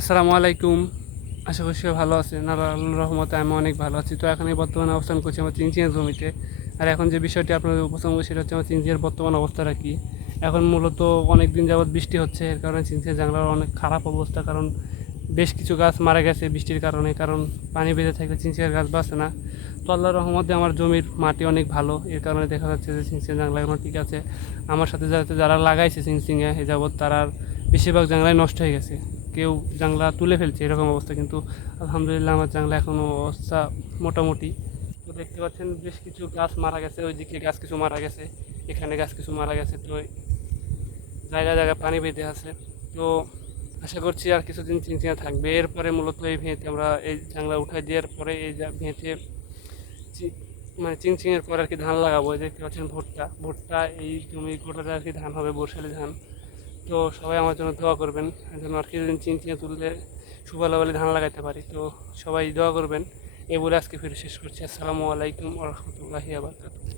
আসসালামু আলাইকুম। আশা করি সবাই ভালো আছেন। আর আল্লাহর রহমতে আমি অনেক ভালো আছি। তো এখন এই বর্তমানে অবস্থান করছি আমার চিনচিনের জমিতে। আর এখন যে বিষয়টি আপনাদের উপস্থাপন করছি সেটা হচ্ছে আমার চিনচিনের বর্তমান অবস্থাটা কী। এখন মূলত অনেক দিন যাবৎ বৃষ্টি হচ্ছে, এর কারণে চিনচিনের জাংলার অনেক খারাপ অবস্থা। কারণ বেশ কিছু গাছ মারা গেছে বৃষ্টির কারণে, কারণ পানি বেঁধে থাকলে চিনচিনের গাছ বাঁচে না। তো আল্লাহর রহমতে আমার জমির মাটি অনেক ভালো, এর কারণে দেখা যাচ্ছে যে চিনচিনের জাংলা এখন ঠিক আছে। আমার সাথে যারা লাগাইছে চিনচিনে এ যাবৎ তারা বেশিরভাগ জাংলাই নষ্ট হয়ে গেছে, কেউ জাংলা তুলে ফেলছে এরকম অবস্থা। কিন্তু আলহামদুলিল্লাহ আমার জাংলা এখনও অবস্থা মোটামুটি। তো দেখতে পাচ্ছেন বেশ কিছু গাছ মারা গেছে, ওই দিকে গাছ কিছু মারা গেছে, এখানে গাছ কিছু মারা গেছে। তো জায়গায় জায়গায় পানি বেঁধে আছে। তো আশা করছি আর কিছুদিন চিনচিনে থাকবে। এরপরে মূলত এই ভেঁতে আমরা এই জাংলা উঠাই দেওয়ার পরে এই ভেঁতে মানে চিংচিংয়ের পর আর কি ধান লাগাবো। এই দেখতে পাচ্ছেন ভুট্টা ভুট্টা, এই জমি গোটাটা আর কি ধান হবে, বর্ষালি ধান। তো সবাই আমার জন্য দোয়া করবেন যেন আর কিছুদিন চিংচিঙে তুললে সুভালাভালি ধান লাগাইতে পারি। তো সবাই দোয়া করবেন। এই বলে আজকে ফিরে শেষ করছি। আসসালামু আলাইকুম ওয়া রাহমাতুল্লাহি ওয়া বারাকাতুহু।